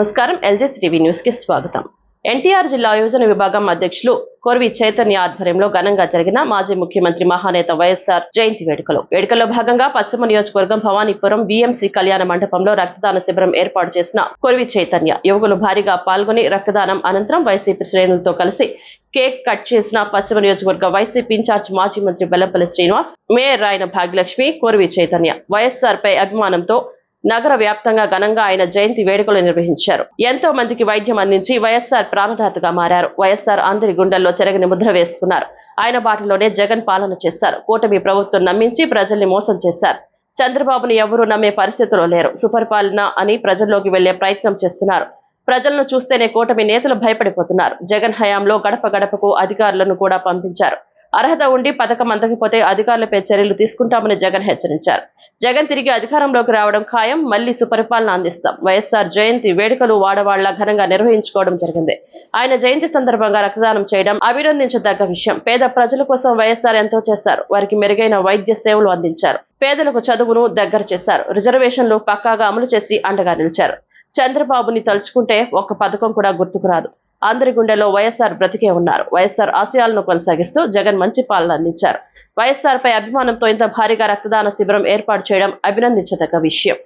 నమస్కారం ఎల్జెస్ TV news కి స్వాగతం. ఎన్టీఆర్ జిల్లా యోజన విభాగం అధ్యక్షులు కొర్వి చైతన్య ఆధ్వర్యంలో ఘనంగా జరిగిన మాజీ ముఖ్యమంత్రి మహానేత వైఎస్ఆర్ జయంతి వేడుకల్లో భాగంగా పశ్చిమ నియోజకవర్గం భవానీపురం బీఎంసీ కళ్యాణ మండపంలో రక్తదాన శిబిరం ఏర్పాటు చేసిన కొర్వి చైతన్య యువకులు భారీగా పాల్గొని రక్తదానం అనంతరం వైసీపీ శ్రేణులతో కలిసి కేక్ కట్ చేసిన పశ్చిమ నియోజకవర్గ వైసీపీ ఇన్ఛార్జ్ మాజీ మంత్రి బెల్లంపల్లి శ్రీనివాస్, మేయర్ రాయన భాగ్యలక్ష్మి, కొర్వి చైతన్య వైఎస్ఆర్ పై అభిమానంతో నగర వ్యాప్తంగా ఘనంగా ఆయన జయంతి వేడుకలు నిర్వహించారు. ఎంతో మందికి వైద్యం అందించి వైఎస్ఆర్ ప్రాణదాతగా మారారు. వైఎస్ఆర్ అందరి గుండెల్లో చెరగని ముద్ర వేసుకున్నారు. ఆయన బాటలోనే జగన్ పాలన చేశారు. కూటమి ప్రభుత్వం నమ్మించి ప్రజల్ని మోసం చేశారు. చంద్రబాబుని ఎవరూ నమ్మే పరిస్థితిలో లేరు. సుపరిపాలన అని ప్రజల్లోకి వెళ్లే ప్రయత్నం చేస్తున్నారు. ప్రజలను చూస్తేనే కూటమి నేతలు భయపడిపోతున్నారు. జగన్ హయాంలో గడప గడపకు అధికారులను కూడా పంపించారు. అర్హత ఉండి పథకం అందకపోతే అధికారులపై చర్యలు తీసుకుంటామని జగన్ హెచ్చరించారు. జగన్ తిరిగి అధికారంలోకి రావడం ఖాయం, మళ్లీ సుపరిపాలన అందిస్తాం. వైఎస్ఆర్ జయంతి వేడుకలు వాడవాళ్ల ఘనంగా నిర్వహించుకోవడం జరిగింది. ఆయన జయంతి సందర్భంగా రక్తదానం చేయడం అభినందించదగ్గ విషయం. పేద ప్రజల కోసం వైఎస్ఆర్ ఎంతో చేశారు. వారికి మెరుగైన వైద్య సేవలు అందించారు. పేదలకు చదువును దగ్గర చేశారు. రిజర్వేషన్లు పక్కాగా అమలు చేసి అండగా నిలిచారు. చంద్రబాబుని తలుచుకుంటే ఒక్క పథకం కూడా గుర్తుకు రాదు. అందరి గుండెల్లో వైఎస్ఆర్ బ్రతికే ఉన్నారు. వైఎస్ఆర్ ఆశయాలను కొనసాగిస్తూ జగన్ మంచి పాలన అందించారు. వైఎస్ఆర్ పై అభిమానంతో ఇంత భారీగా రక్తదాన శిబిరం ఏర్పాటు చేయడం అభినందించదగ్గ విషయం.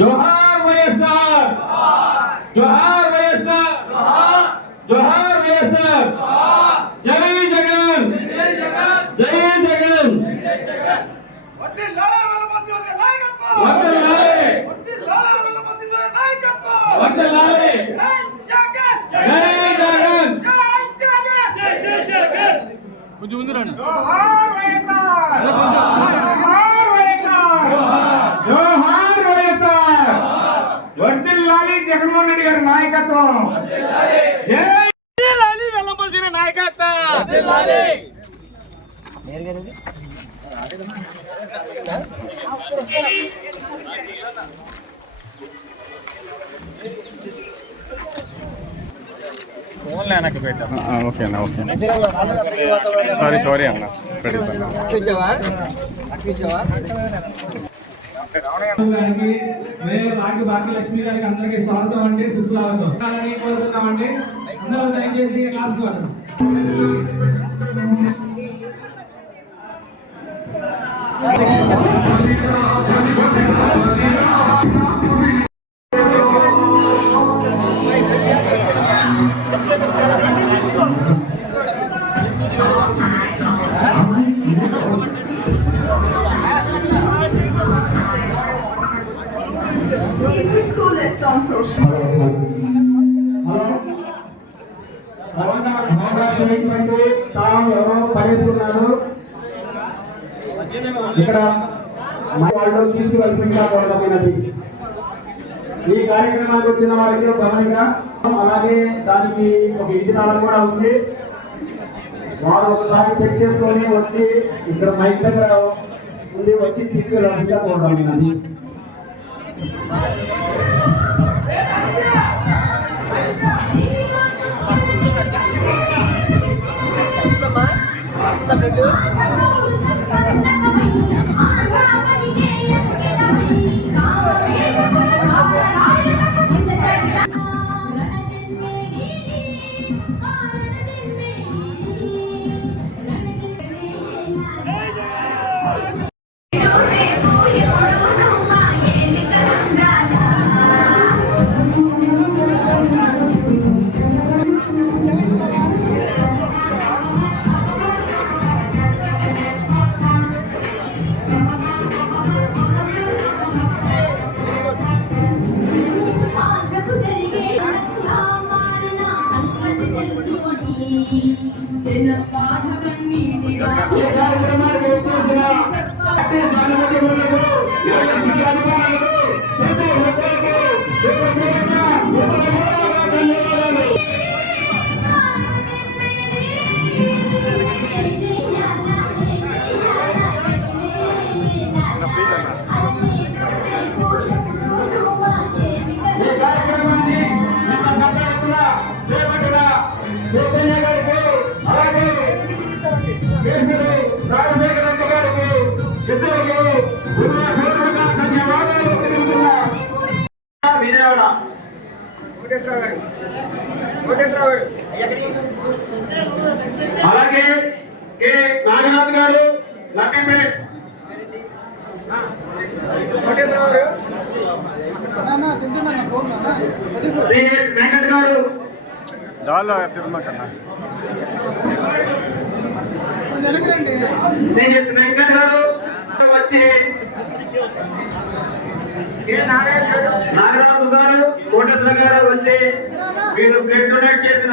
జోహార్ వైఎస్ఆర్, జోహార్ వైఎస్ఆర్, జోహార్ వైఎస్ఆర్, జై జగన్, జై జగన్. వర్ధిల్లాలి వల్లభాస్కర్ నాయకత్వం, వర్ధిల్లాలి, వర్ధిల్లాలి వల్లభాస్కర్ నాయకత్వం, వర్ధిల్లాలి, కొంచెం ముందు రండి. జోహార్ వైఎస్ఆర్, జోహార్ వైఎస్ఆర్, జోహార్ వైఎస్ఆర్, వర్ధిల్లాలి జగన్మోహన్ రెడ్డి గారి నాయకత్వం, జై వర్ధిల్లాలి వెల్లంపల్లి నాయకత్వం, వర్ధిల్లాలి. ఓకేనా సారీ అన్న భాగ్యలక్ష్మి గారికి అందరికీ స్వాగతం అండి, సుస్వాగతం కోరుతున్నామండి. అందరూ దయచేసి క్లాస్ పడేస్తున్నారు. ఇక్కడ వాళ్ళు తీసుకువలసిందిగా కోరడమైనది. ఈ కార్యక్రమానికి వచ్చిన వారికి గమనిక, అలాగే దానికి ఒక ఇంటి తాళం కూడా ఉంది. వారు ఒకసారి చెక్ చేసుకొని వచ్చి ఇక్కడ మైక్ దగ్గర ఉంది, వచ్చి తీసుకెళ్ళాల్సిందిగా కోరడమైనది. అలాగే కె నాగనాథ్ గారు లక్ష్మీపేట్, సిహెచ్ వెంకట్ గారు, చాలా తిరుమకన్నా సిహెచ్ వెంకట్ గారు వచ్చి నాగనాథ్ గారు, కోటేశ్వర గారు వచ్చి మీరు బ్లడ్ డొనేట్ చేసిన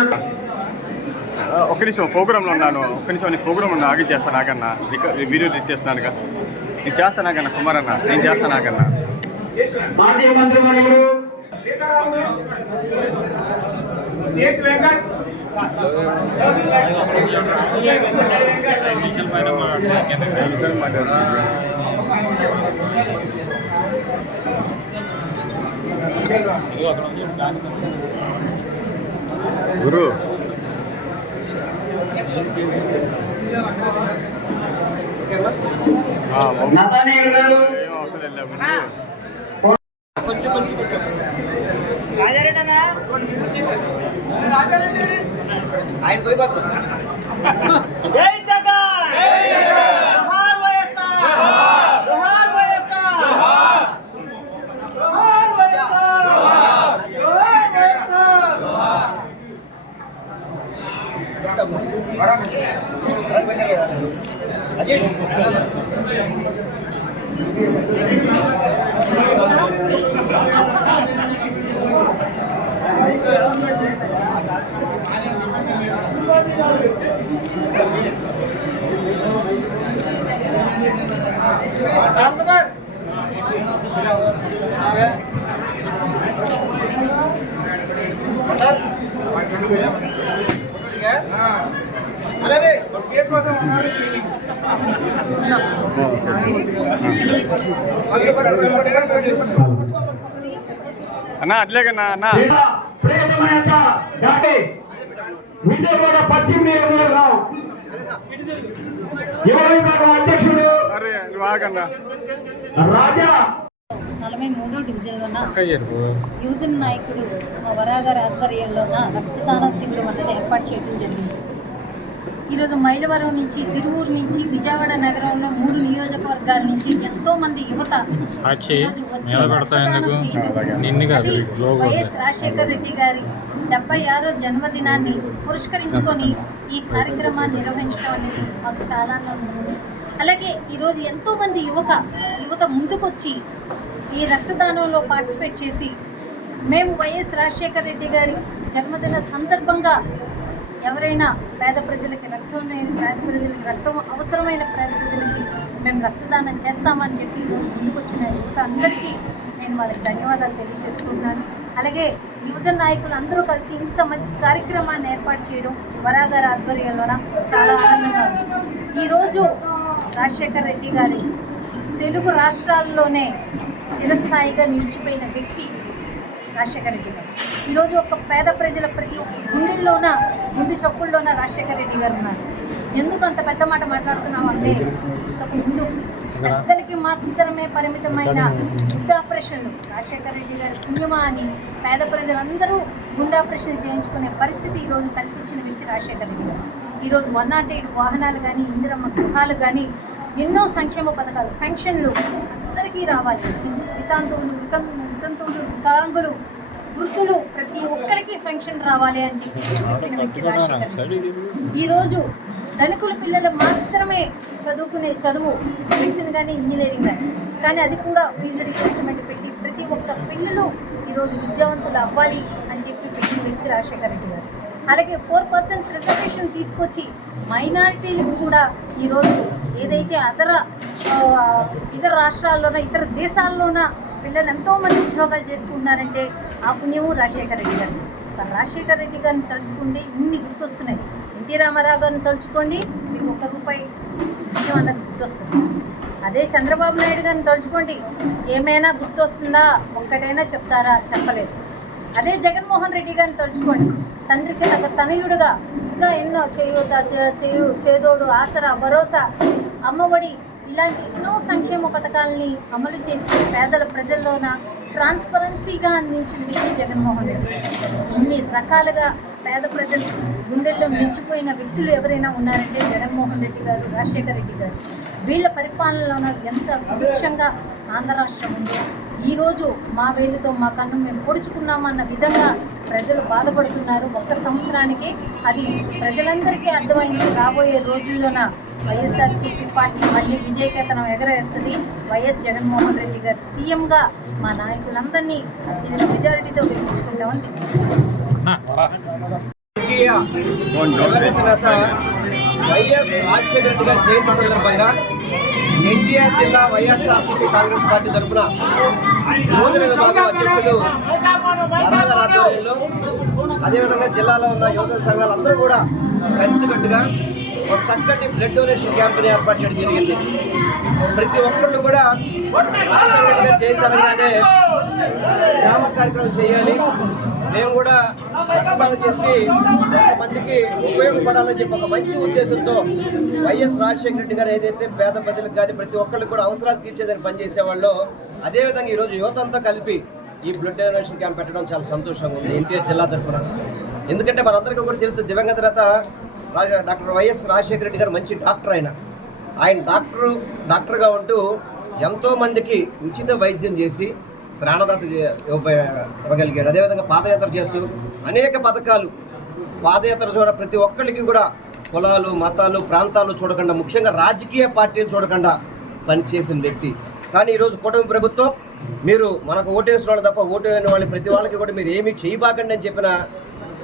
ఒక్క నిమిషం ప్రోగ్రాంలో ఉన్నాను. ఒక్క నిమిషం నేను ప్రోగ్రామ్ ఉన్నా ఆగి చేస్తాను నాకన్నా. వీడియో ఎడిట్ చేస్తున్నానుగా. నేను చేస్తాను నాకన్నా కుమారన్న, నేను చేస్తాను నాకన్నా. మాజీ మంత్రి వర్యులు సిహెచ్ వెంకట్ గురు నతానియల్ గారు, ఏం అవసరం లేదు. ఆయన పోయి పట్టు. జై జగన్, జోహార్ వైఎస్ఆర్, జోహార్ వైఎస్ఆర్, జోహార్ వైఎస్ఆర్, జోహార్ వైఎస్ఆర్. అలాగే కోసం అన్నా అట్లేకన్నా అన్నా. ప్రియతమైన డాక్టర్ విజయవాడ పశ్చిమ నియోజకవర్గం యువ విభాగం అధ్యక్షుడు అరే నువ్వు ఆగన్నా. రాజా 43వ డివిజన్లోన యువజన నాయకుడు మా వరాగారి ఆధ్వర్యంలోన రక్తదాన శిబిరం అనేది ఏర్పాటు చేయడం జరిగింది. ఈరోజు మైలవరం నుంచి, తిరువూరు నుంచి, విజయవాడ నగరంలో 3 నియోజకవర్గాల నుంచి ఎంతోమంది యువత ఈరోజు వచ్చి రక్తదానం చేయడం. అది వైఎస్ రాజశేఖర రెడ్డి గారి 76వ జన్మదినాన్ని పురస్కరించుకొని ఈ కార్యక్రమాన్ని నిర్వహించడం అనేది మాకు చాలా ఆనందంగా ఉంది. అలాగే ఈరోజు ఎంతోమంది యువత ముందుకొచ్చి ఈ రక్తదానంలో పార్టిసిపేట్ చేసి మేము వైఎస్ రాజశేఖర రెడ్డి గారి జన్మదిన సందర్భంగా ఎవరైనా పేద ప్రజలకి రక్తం అవసరమైన పేద ప్రజలకి మేము రక్తదానం చేస్తామని చెప్పి ముందుకొచ్చిన యువత అందరికీ నేను వాళ్ళకి ధన్యవాదాలు తెలియజేసుకుంటున్నాను. అలాగే యువజన నాయకులు అందరూ కలిసి ఇంత మంచి కార్యక్రమాన్ని ఏర్పాటు చేయడం వరాగారి ఆధ్వర్యంలోన చాలా ఆనందంగా ఉంది. ఈరోజు రాజశేఖర రెడ్డి గారి తెలుగు రాష్ట్రాల్లోనే చిరస్థాయిగా నిలిచిపోయిన వ్యక్తి రాజశేఖర రెడ్డి గారు. ఈరోజు ఒక పేద ప్రజల ప్రతి ఒక్క గుండె చొప్పుల్లోన రాజశేఖర రెడ్డి గారు ఉన్నారు. ఎందుకు అంత పెద్ద మాట మాట్లాడుతున్నాం అంటే, ఇంతకుముందు పెద్దలకి మాత్రమే పరిమితమైన గుండె ఆపరేషన్లు రాజశేఖర రెడ్డి గారి పుణ్యమా అని పేద ప్రజలందరూ గుండె ఆపరేషన్ చేయించుకునే పరిస్థితి ఈరోజు కల్పించిన వ్యక్తి రాజశేఖర రెడ్డి గారు. ఈరోజు 108 వాహనాలు కానీ, ఇందిరమ్మ గృహాలు కానీ, ఎన్నో సంక్షేమ పథకాలు, పెన్షన్లు అందరికీ రావాలి. వితంతువులు, వికలాంగులు, వృద్ధులు ప్రతి ఒక్కరికి పెన్షన్ రావాలి అని చెప్పిన వ్యక్తి రాజశేఖర్ రెడ్డి. ఈరోజు ధనికుల పిల్లలు మాత్రమే చదువుకునే చదువు మెడిసిన్ కానీ, ఇంజనీరింగ్ కానీ అది కూడా ఫీజు రీఇన్వెస్ట్మెంట్ పెట్టి ప్రతి ఒక్క పిల్లలు ఈరోజు విద్యావంతులు అవ్వాలి అని చెప్పి పెట్టిన వ్యక్తి రాజశేఖర రెడ్డి గారు. అలాగే 4% రిజర్వేషన్ తీసుకొచ్చి మైనారిటీలకు కూడా ఈరోజు ఏదైతే ఇతర రాష్ట్రాల్లోన, ఇతర దేశాల్లోన పిల్లలు ఎంతోమంది ఉద్యోగాలు చేసుకుంటున్నారంటే ఆ పుణ్యము రాజశేఖర రెడ్డి గారు. రాజశేఖర రెడ్డి గారిని తలుచుకుంటే ఇన్ని గుర్తొస్తున్నాయి. ఎన్టీ రామారావు గారిని తలుచుకోండి, మీకు ₹1 బియ్యం అన్నది గుర్తొస్తుంది. అదే చంద్రబాబు నాయుడు గారిని తలుచుకోండి, ఏమైనా గుర్తొస్తుందా, ఒక్కటైనా చెప్తారా, చెప్పలేదు. అదే జగన్మోహన్ రెడ్డి గారిని తలుచుకోండి, తండ్రికి తనయుడుగా ఇంకా ఎన్నో చేదోడు, ఆసరా, భరోసా, అమ్మఒడి ఇలాంటి ఎన్నో సంక్షేమ పథకాలని అమలు చేసి పేదల ప్రజల్లోన ట్రాన్స్పరెన్సీగా అందించిన వ్యక్తి జగన్మోహన్ రెడ్డి. ఇన్ని రకాలుగా పేద ప్రజలు గుండెల్లో నిలిచిపోయిన వ్యక్తులు ఎవరైనా ఉన్నారంటే జగన్మోహన్ రెడ్డి గారు, రాజశేఖర రెడ్డి గారు. వీళ్ళ పరిపాలనలో ఎంత సుభిక్షంగా ఆంధ్ర రాష్ట్రం ఉంది. ఈరోజు మా వేలుతో మా కన్ను మేము పొడుచుకున్నామన్న విధంగా ప్రజలు బాధపడుతున్నారు. ఒక్క సంవత్సరానికి అది ప్రజలందరికీ అర్థమైంది. రాబోయే రోజుల్లోన వైఎస్ఆర్సీపీ పార్టీ మళ్ళీ విజయకేతనం ఎగరేస్తుంది. వైఎస్ జగన్మోహన్ రెడ్డి గారు సీఎంగా మా నాయకులందరినీ అత్యధిక మెజారిటీతో గెలిపించుకుంటామని వైఎస్ రాజశేఖర రెడ్డి గారి జయంతి సందర్భంగా ఎన్టీఆర్ జిల్లా వైఎస్ఆర్సీపీ కాంగ్రెస్ పార్టీ తరఫున యువజన విభాగం అధ్యక్షుడు వరాగ ఆధ్వర్యంలో, అదేవిధంగా జిల్లాలో ఉన్న యువజన సంఘాలందరూ కూడా కలిసికట్టుగా ఒక చక్కటి బ్లడ్ డొనేషన్ క్యాంపెయిన్ ఏర్పాటు చేయడం జరిగింది. ప్రతి ఒక్కళ్ళు కూడా రాజశేఖర రెడ్డి గారి జయంతి అనగానే సేవ కార్యక్రమం చేయాలి, మేము కూడా రక్తదానం చేసి కొంతమందికి ఉపయోగపడాలని చెప్పి ఒక మంచి ఉద్దేశంతో వైఎస్ రాజశేఖర రెడ్డి గారు ఏదైతే పేద ప్రజలకు కానీ ప్రతి ఒక్కరికి కూడా అవసరాలు తీర్చేదని పనిచేసేవాళ్ళు, అదేవిధంగా ఈరోజు యువత అంతా కలిపి ఈ బ్లడ్ డొనేషన్ క్యాంప్ పెట్టడం చాలా సంతోషంగా ఉంది ఎన్టీఆర్ జిల్లా తరఫున. ఎందుకంటే మనందరికీ కూడా తెలుసు, దివంగత నేత డాక్టర్ వైఎస్ రాజశేఖర రెడ్డి గారు మంచి డాక్టర్. ఆయన డాక్టర్గా ఉంటూ ఎంతోమందికి ఉచిత వైద్యం చేసి ప్రాణదాత ఇవ్వగలిగాడు. అదేవిధంగా పాదయాత్ర చేస్తూ అనేక పథకాలు, పాదయాత్ర చూడ ప్రతి ఒక్కరికి కూడా కులాలు, మతాలు, ప్రాంతాలు చూడకుండా, ముఖ్యంగా రాజకీయ పార్టీలు చూడకుండా పనిచేసిన వ్యక్తి. కానీ ఈరోజు కూటమి ప్రభుత్వం, మీరు మనకు ఓటేసిన వాళ్ళు తప్ప ఓటు వేయని వాళ్ళు ప్రతి వాళ్ళకి కూడా మీరు ఏమీ చేయబాకండి అని చెప్పిన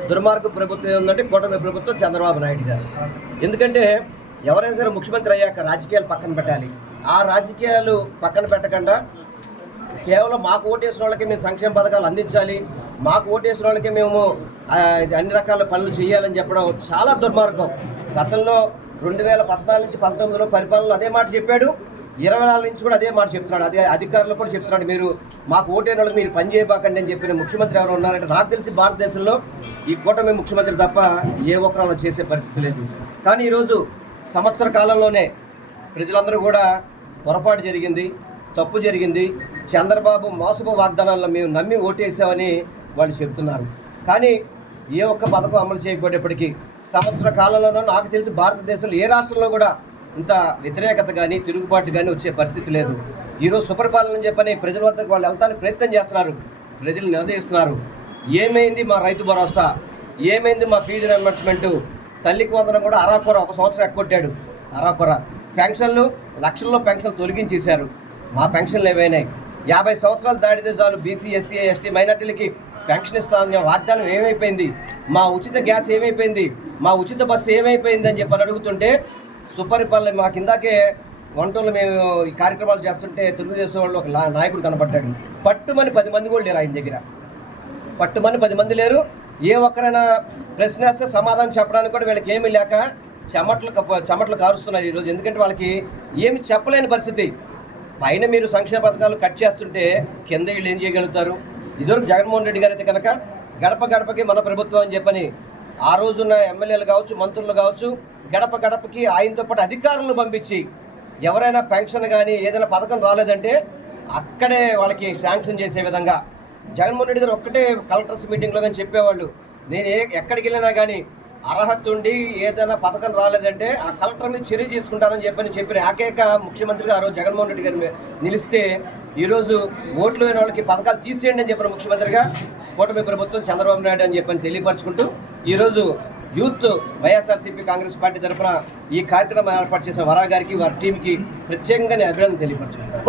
దుర్మార్గ ప్రభుత్వం ఏంటంటే కూటమి ప్రభుత్వం చంద్రబాబు నాయుడు గారు. ఎందుకంటే ఎవరైనా సరే ముఖ్యమంత్రి అయ్యాక రాజకీయాలు పక్కన పెట్టాలి. ఆ రాజకీయాలు పక్కన పెట్టకుండా కేవలం మాకు ఓటేసిన వాళ్ళకి మేము సంక్షేమ పథకాలు అందించాలి, మాకు ఓటేసిన వాళ్ళకి మేము అన్ని రకాల పనులు చేయాలని చెప్పడం చాలా దుర్మార్గం. గతంలో 2014 నుంచి 19లో పరిపాలనలో అదే మాట చెప్పాడు, 24 నుంచి కూడా అదే మాట చెప్తున్నాడు. అదే అధికారులు కూడా చెప్తున్నాడు, మీరు మాకు ఓటైన వాళ్ళకి మీరు పని చేయబాకండి అని చెప్పిన ముఖ్యమంత్రి ఎవరు ఉన్నారంటే నాకు తెలిసి భారతదేశంలో ఈ కూటమి ముఖ్యమంత్రి తప్ప ఏ ఒక్కరు అలా చేసే పరిస్థితి లేదు. కానీ ఈరోజు సంవత్సర కాలంలోనే ప్రజలందరూ కూడా పొరపాటు జరిగింది, తప్పు జరిగింది, చంద్రబాబు మోసపు వాగ్దానాలను మేము నమ్మి ఓటేసామని వాళ్ళు చెప్తున్నారు. కానీ ఏ ఒక్క పథకం అమలు చేయకపోయేటప్పటికీ సంవత్సర కాలంలోనూ నాకు తెలిసి భారతదేశంలో ఏ రాష్ట్రంలో కూడా ఇంత వ్యతిరేకత కానీ తిరుగుబాటు కానీ వచ్చే పరిస్థితి లేదు. ఈరోజు సుపరిపాలన చెప్పని ప్రజల వద్దకు వాళ్ళు వెళ్తానికి ప్రయత్నం చేస్తున్నారు, ప్రజలు నిలదీస్తున్నారు. ఏమైంది మా రైతు భరోసా, ఏమైంది మా ఫీజు రియంబర్స్మెంటు, తల్లికి వందనం కూడా అరాకొర ఒక సంవత్సరం ఎక్కొట్టాడు. అరాకొర పెన్షన్లు, లక్షల్లో పెన్షన్లు తొలగించేశారు. మా పెన్షన్లు ఏమైనాయి? 50 సంవత్సరాలు దాటితే చాలు బీసీ, ఎస్సీ, ఎస్టీ మైనార్టీలకి పెన్షన్ ఇస్తానని వాగ్దానం ఏమైపోయింది? మా ఉచిత గ్యాస్ ఏమైపోయింది? మా ఉచిత బస్సు ఏమైపోయింది అని చెప్పని అడుగుతుంటే సుపరిపాలన మాకు ఇందాకే వంటలు మేము ఈ కార్యక్రమాలు చేస్తుంటే తెలుగుదేశం వాళ్ళు ఒక నాయకుడు కనపడ్డాడు. పట్టుమని 10 మంది కూడా లేరు ఆయన దగ్గర, పట్టుమని 10 మంది లేరు. ఏ ఒక్కరైనా ప్రశ్న వేస్తే సమాధానం చెప్పడానికి కూడా వీళ్ళకి ఏమీ లేక చెమట్లు కారుస్తున్నారు ఈరోజు. ఎందుకంటే వాళ్ళకి ఏమి చెప్పలేని పరిస్థితి. పైన మీరు సంక్షేమ పథకాలు కట్ చేస్తుంటే కింద వీళ్ళు ఏం చేయగలుగుతారు? ఇదివరకు జగన్మోహన్ రెడ్డి గారు అయితే కనుక గడప గడపకి మన ప్రభుత్వం అని చెప్పని ఆ రోజున్న ఎమ్మెల్యేలు కావచ్చు, మంత్రులు కావచ్చు, గడప గడపకి ఆయనతో పాటు అధికారులను పంపించి ఎవరైనా పెన్షన్ కానీ ఏదైనా పథకం రాలేదంటే అక్కడే వాళ్ళకి శాంక్షన్ చేసే విధంగా జగన్మోహన్ రెడ్డి గారు ఒక్కటే కలెక్టర్స్ మీటింగ్లో కానీ చెప్పేవాళ్ళు, నేను ఎక్కడికి వెళ్ళినా కానీ అర్హత ఉండి ఏదైనా పథకం రాలేదంటే ఆ కలెక్టర్ మీద చర్య తీసుకుంటారని చెప్పిన ఏకైక ముఖ్యమంత్రిగా ఆ రోజు జగన్మోహన్ రెడ్డి గారు నిలిస్తే ఈరోజు ఓట్లు అయిన వాళ్ళకి పథకాలు తీసేయండి అని చెప్పిన ముఖ్యమంత్రిగా కూటమి ప్రభుత్వం చంద్రబాబు నాయుడు అని చెప్పని తెలియపరచుకుంటూ ఈరోజు యూత్ వైఎస్ఆర్సీపీ కాంగ్రెస్ పార్టీ తరఫున ఈ కార్యక్రమం ఏర్పాటు చేసిన వరా గారికి, వారి టీంకి ప్రత్యేకంగా అభినందనలు తెలియపరచుకుంటారు.